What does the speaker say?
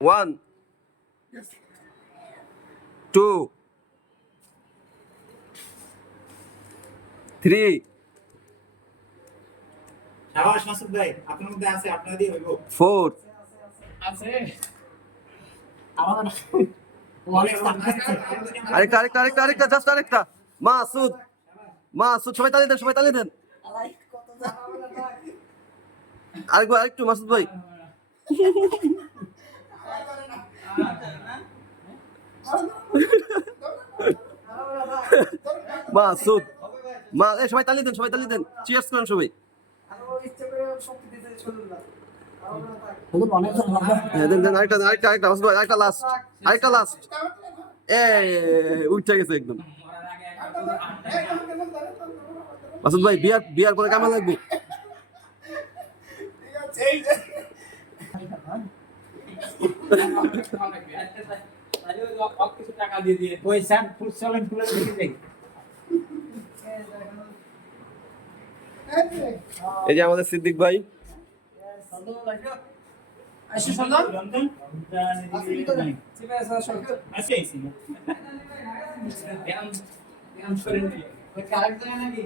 1 2 3 শাবাশ মাসুদ ভাই, আপনার মধ্যে আছে, আপনার দিয়ে হইব। 4 আছে আমাদের অনেক আরেকটা জাস্ট আরেকটা। মাসুদ মাসুদ, সবাই তালি দেন, সবাই তালি দেন। আরেকটু মাসুদ ভাই। মাসুদ সবাই তালি দেন, সবাই তালি দেন, চিয়ার্স করেন সবাই। দেন আরেকটা মাসুদ ভাই, আরেকটা লাস্ট। উঠে গেছে একদম। মাসুদ ভাই বিয়ার পরে কেমন লাগবে? টাকা দিয়ে দিয়ে পয়সা ফুল চলেন ফুলে দেখে যাই। এই যে আমাদের সিদ্দিক ভাই। আসি সন্ধান লন্ডন আসি আইছি ধ্যান ধ্যান করেন ওই আরেক জায়গা নাকি